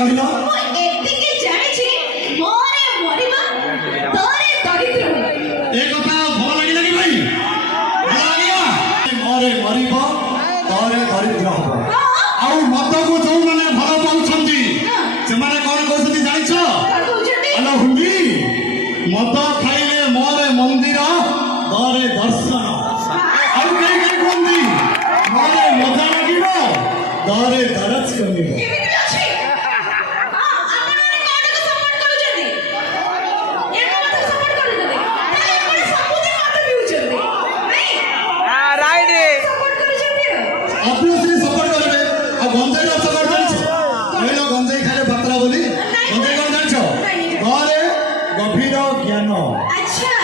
କହିଲ? ଏତିକି ଜାଣିଛି ମୋରେ ମରିବା ତୋରେ ଦରିଦ୍ର ଏ କଥା ଭଲ ଲାଗିଲା କି ଭାଇ? ଭଲ ଲାଗିଲା? ମୋରେ ମରିବ ତୋରେ ଦରିଦ୍ର ହବ। ଆଉ ମଦକୁ ଯୋଉମାନେ ଭଲ ପାଉଛନ୍ତି ସେମାନେ କଣ କହୁଛନ୍ତି ଜାଣିଛ? ହ୍ୟାଲୋ ହୁଣ୍ଡି, ମଦ ଖାଇଲେ ମୋରେ ମନ୍ଦିର ତୋରେ ଦର୍ଶନ। ଆଉ କେହି କେହି କୁହନ୍ତି ମୋରେ ମଜା ଲାଗିବ ତୋରେ ଦରଜ କମିବ। Obviously support କରିବେ। ଆଉ ଗଞ୍ଜେଇ ରସ କଣ ଜାଣିଛ? କହିଲ ଗଞ୍ଜେଇ ଖାଇଲେ ବାତ୍ରା ବୋଲି। ଗଞ୍ଜେଇ କଣ ଜାଣିଛ? ଘରେ ଗଭୀର ଜ୍ଞାନ,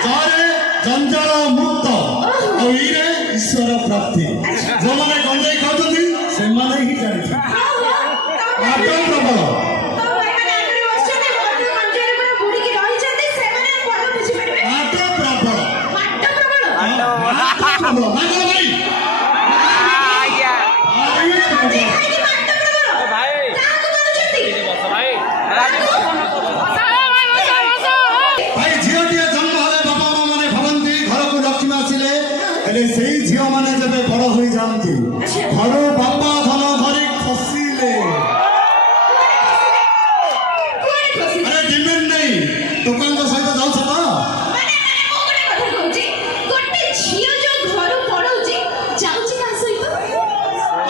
ଘରେ ଜଞ୍ଜାଳ ମୁକ୍ତ, ଆଉ ଇରେ ଈଶ୍ୱର ପ୍ରାପ୍ତି। ଯୋଉମାନେ ଗଞ୍ଜେଇ ଖାଉଛନ୍ତି ସେମାନେ ହିଁ ଜାଣିଛନ୍ତି। ପାଠ ପ୍ରବଳ। সেই ঝিও মানে যেবে বড় হয়ে যাতে ঘর বাপা ধন ধরে খসিলে আরে ডিমেন্ড নেই দোকান সহিত যাচ্ছ তো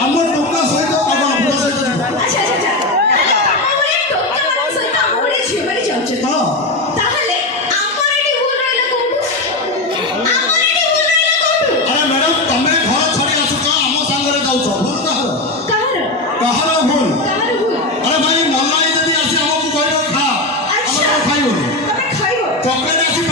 আমার দোকান সহিত আমার ভুল সহিত চকলেট আছে